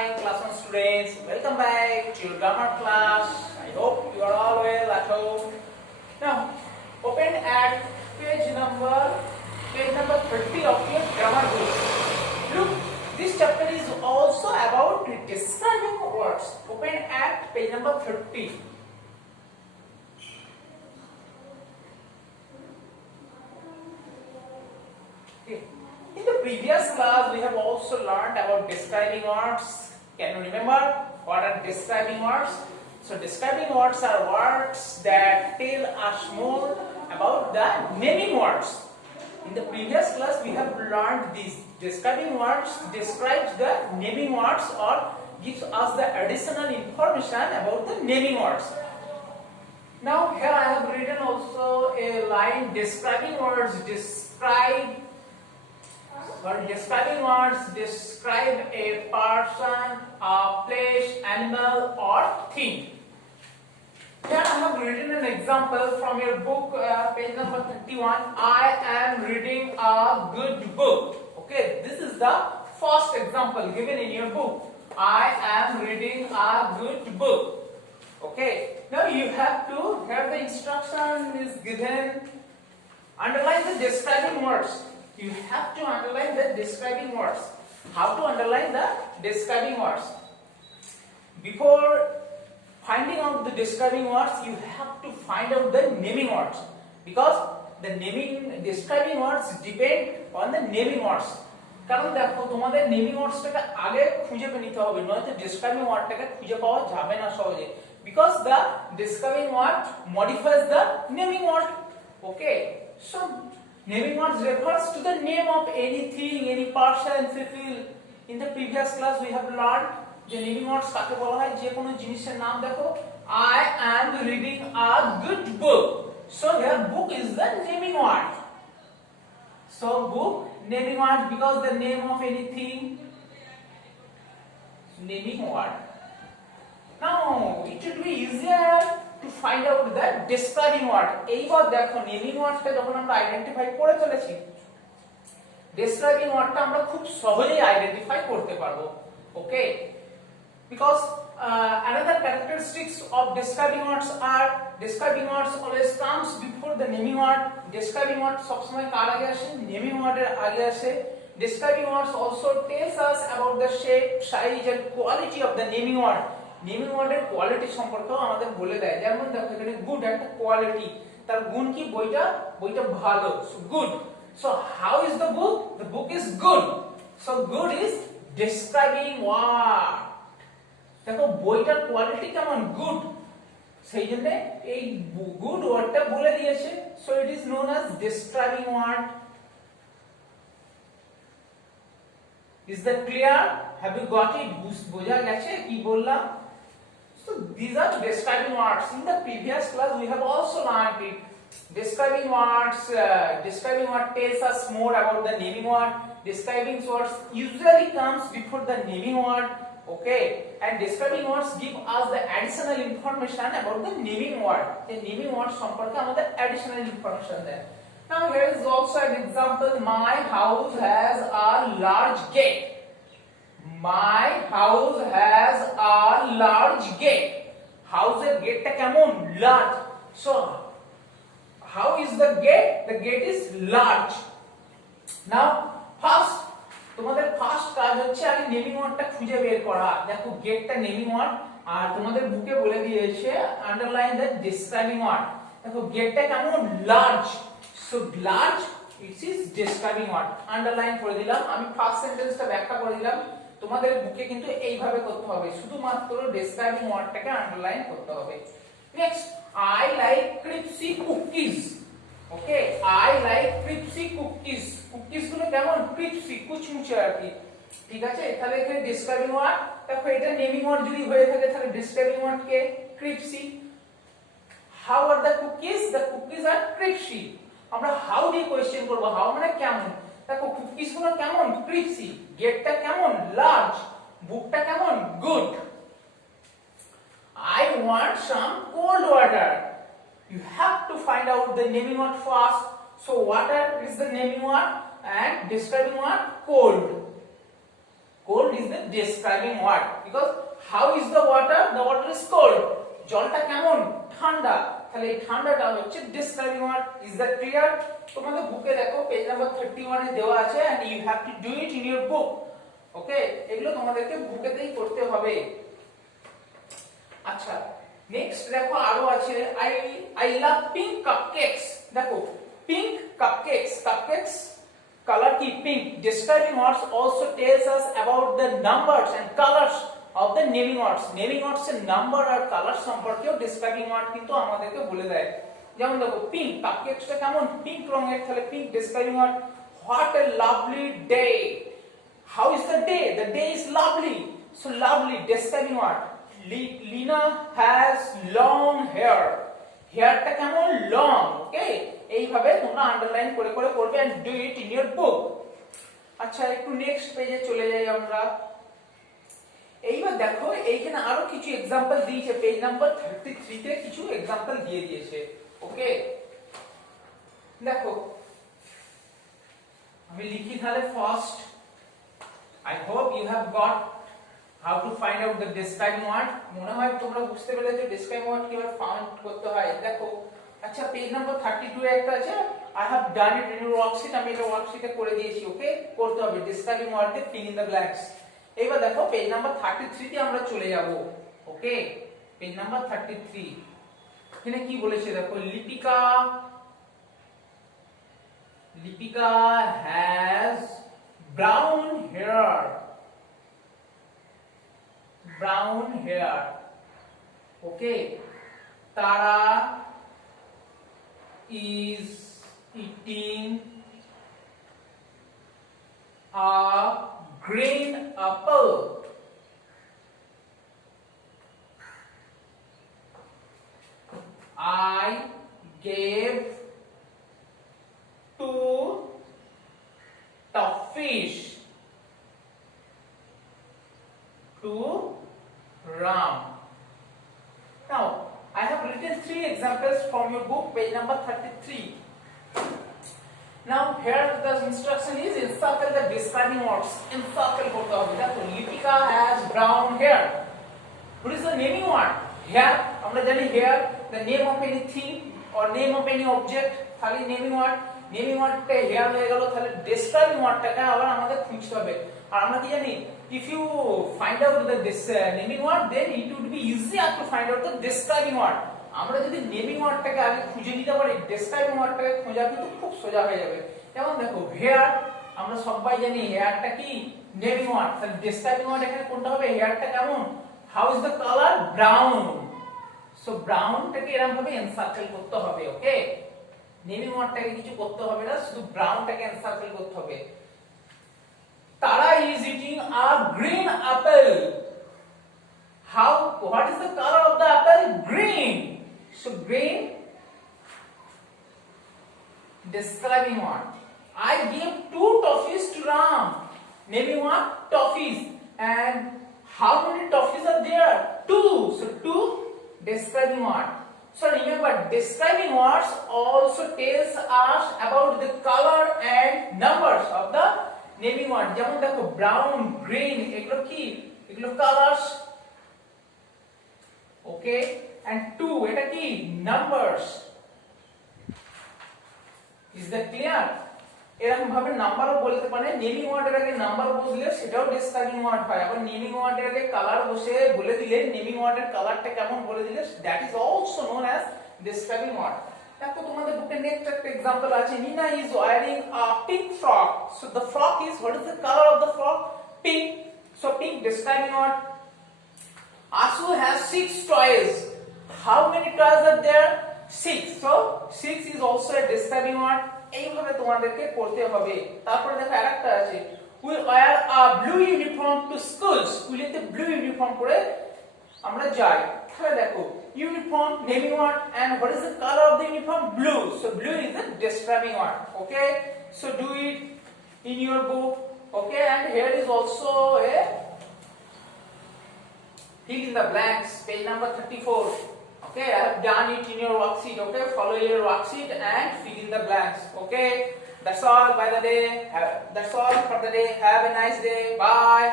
Hi, class 1 students. Welcome back to your grammar class. I hope you are all well at home. Now, open at page number 30 of your grammar book. Look, this chapter is also about describing words. Open at page number 30. Okay. In the previous class, we have also learned about describing words. Can you remember what are describing words? So, describing words are words that tell us more about the naming words. In the previous class, we have learned these describing words describes the naming words or gives us the additional information about the naming words. Now, here I have written also a line describing words describe a person, a place, animal or thing. Here I have written an example from your book, page number 31. I am reading a good book. Okay, this is the first example given in your book. I am reading a good book. Okay, now you have to, here the instruction is given, underline the describing words. You have to underline the describing words. How to underline the describing words? Before finding out the describing words, you have to find out the naming words, because the describing words depend on the naming words. কারণ দেখো তোমাদের নেমিং ওয়ার্ডসটাকে আগে খুঁজে নিতে হবে, নয়তো ডেসক্রাইবিং ওয়ার্ডটাকে খুঁজে পাওয়া যাবে না সহজে, because the describing word modifies the naming word. Okay, so naming words refers to the name of anything, any person, people. In the previous class we have learned the naming words কাকে বলা হয়, যে কোনো জিনিসের নাম দেখো, I am reading a good book. So here book is the naming word. So book naming word because the name of anything, naming word. Now it should be easier to find out the describing word. এইবার দেখো নেমিং ওয়ার্ডটা যখন আমরা আইডেন্টিফাই করে চলেছি, ডেসক্রাইবিং ওয়ার্ডটা আমরা খুব সহজেই আইডেন্টিফাই করতে পারবো। ওকে, because another characteristics of describing words are describing words always comes before the naming word. Describing word সবসময় কার আগে আসে? নেমিং ওয়ার্ডের আগে আসে। Describing words also tells us about the shape, size and quality of the naming word. Naming ওয়ার্ডের কোয়ালিটি সম্পর্কেও আমাদের বলে দেয়। যেমন দেখো এখানে গুড একটা কোয়ালিটি, তার গুণ কি? বইটা ভালো, so good. So how is the book? The book is good. So good is describing word. দেখো বইটার কোয়ালিটি কেমন? গুড। সেই জন্য এই গুড ওয়ার্ডটা বলে দিয়েছে। So it is known as describing word. Is that clear? Have you got it? বোঝা গেছে কি বললাম? So these are describing words. In the previous class we have also learned it. Describing word tells us more about the naming word. Describing words usually comes before the naming word. Okay, and describing words give us the additional information about the naming word. The naming word সম্পর্কে আমাদের additional information দেয়। Now here is also an example. My house has a large gate. My house has a large gate. House এর গেটটা কেমন? Large. So how is the gate? The gate is large. Now first তোমাদের ফার্স্ট কাজ হচ্ছে আগে নেমিং ওয়ার্ডটা খুঁজে বের করা। দেখো গেটটা নেমিং ওয়ার্ড, আর তোমাদের বুকে বলে দিয়েছে আন্ডারলাইন দ্য ডেসক্রাইবিং ওয়ার্ড। দেখো গেটটা কেমন? Large. So large it is describing word. Underline করে দিলাম। আমি ফার্স্ট সেন্টেন্সটা ব্যাখ্যা করে দিলাম। তোমাদের বুকে কিন্তু এইভাবে করতে হবে, শুধুমাত্র ডেসক্রাইবিং ওয়ার্ডটাকে আন্ডারলাইন করতে হবে। Next, I like crispy cookies. Okay, I like crispy cookies. Cookies গুলো কেমন? ক্রিপসি, কুচমুচে আর কি। ঠিক আছে, তাহলে এখানে ডেসক্রাইবিং ওয়ার্ড। দেখো এটা নেমিং ওয়ার্ড যদি হয়ে থাকে তাহলে ডেসক্রাইবিং ওয়ার্ড কে? Crispy. How are the cookies? The cookies are crispy. আমরা হাউ দিয়ে কোশ্চেন করব। হাউ মানে কেমন। দেখো কুকিজ গুলো কেমন? ক্রিপসি। গেটটা কেমন? লার্জ। বুকটা কেমন? Good. I want some cold water. You have to find out the naming word first. So water is the naming word and describing word cold. cold is the describing word because how is the water is cold, জলটা কেমন ঠান্ডা, তাহলে এই ঠান্ডাটা হচ্ছে describing word. Is that clear? তোমাদের বুকে দেখো পেজ নাম্বার 31 এ দেওয়া আছে and you have to do it in your book. ওকে, এগুলো তোমাদেরকে বুকেতেই করতে হবে। আচ্ছা, নেক্সট দেখো আরো আছে I love pink cupcakes. দেখো pink cupcakes color কি pink. Describing words also tells us about the numbers and colors of the naming words. Naming words এর নাম্বার আর কালার সম্পর্কেও describing word কিন্তু আমাদেরকে বলে দেয়। যেমন দেখো pink cupcakesটা কেমন পিঙ্ক রঙের, তাহলে pink describing word. What a lovely day. How is the day? The day is lovely. So lovely describing word. Lina has long hair. Hairটা কেমন long. ওকে, এইভাবে তোমরা আন্ডারলাইন করে করে করবে and do it in your book. আচ্ছা, একটু নেক্সট পেজে চলে যাই আমরা। এইবার দেখো এইখানে আরো কিছু एग्जांपल দিয়েছে, পেজ নাম্বার 33 তে কিছু एग्जांपल দিয়ে দিয়েছে। ওকে, দেখো আমি লিখি তাহলে first I hope you have got how to find out the describing word. মনে হয় তোমরা বুঝতে পেরেছো describing word কিভাবে ফাউন্ড করতে হয়। দেখো আচ্ছা, পেজ নাম্বার 32 এ একটা আছে I have done it in your worksheet. আমি এটা ওয়ার্কশিটে করে দিয়েছি। ওকে, করতে হবে describing word তে fill in the blanks. এবার দেখো পেজ নাম্বার 33 তে আমরা চলে যাব। ওকে, পেজ নাম্বার 33 এখানে কি বলেছে দেখো, Lipika has brown hair. Okay, Tara is eating a green apple. I gave 2 toffees to Ram. Now, I have written 3 examples from your book, page number 33. Now, here the instruction is encircle the describing words. Encircle করতে হবে। দেখো Lipika has brown hair. What is the naming word? Hair, আমরা জানি hair, the name of anything or name of any object, খালি naming word. Naming wordটা hair হয়ে গেল, তাহলে describing wordটাকে আবার আমাদের খুঁজতে হবে। আর আমরা কি জানি, if you find out the naming word, then it would be easier to find out the describing word. আমরা যদি নেমিং ওয়ার্ডটাকে আগে খুঁজে নিতে পারি, ডেসক্রাইবিং ওয়ার্ডটাকে খোঁজা কিন্তু খুব সোজা হয়ে যাবে। যেমন দেখো হেয়ার, আমরা সবাই জানি হেয়ারটা কি নেমিং ওয়ার্ড, তাহলে ডেসক্রাইবিং ওয়ার্ড এখানে কোনটা হবে, হেয়ারটা কেমন, how is the colour, brown. So ব্রাউনটাকে এরকম ভাবে এনসার্কেল করতে হবে। ওকে, নেমিং ওয়ার্ডটাকে কিছু করতে হবে না, শুধু ব্রাউনটাকে এনসার্কেল করতে হবে। তারা is eating a green Apple. What is the color of the apple? Green. So green, describing word. I gave 2 toffees to Ram. Naming word, toffees. And how many toffees are there? 2. So 2, describing word. So remember, describing words also tells us about the color and numbers of the naming word. যেমন দেখো brown, green, এগুলো কি, এগুলো colors. Okay, and 2 এটা কি, numbers. Is that clear? এরকম ভাবে নাম্বারও বলতে পারে, নেমিং ওয়ার্ডের আগে নাম্বার বসলে সেটাও ডেসক্রাইবিং ওয়ার্ড হয়। আবার নেমিং ওয়ার্ডের আগে কালার বসে বলে দিলে, নেমিং ওয়ার্ডের কালারটা কেমন বলে দিলে, that is also known as describing word. দেখো তোমাদের বুকে নেক্সট একটা एग्जांपल আছে, Nina is wearing a pink frock. So the frock is, what is the colour of the frock, pink. So pink describing word. Asu has 6 toys. How many toys are there? 6. So 6 is also a describing word. এইভাবে তোমাদেরকে পড়তে হবে। তারপরে দেখো আরেকটা আছে, we wear a blue uniform to school. স্কুলেতে blue uniform পরে আমরা যাই। তাহলে দেখো uniform, naming word, and what is the color of the uniform? Blue. So blue is the describing word. Okay, so do it in your book. Okay, and here is also a fill in the blanks, page number 34. Okay, I have done it in your worksheet. Okay, follow your worksheet and fill in the blanks. Okay, that's all by the day. That's all for the day. Have a nice day. Bye.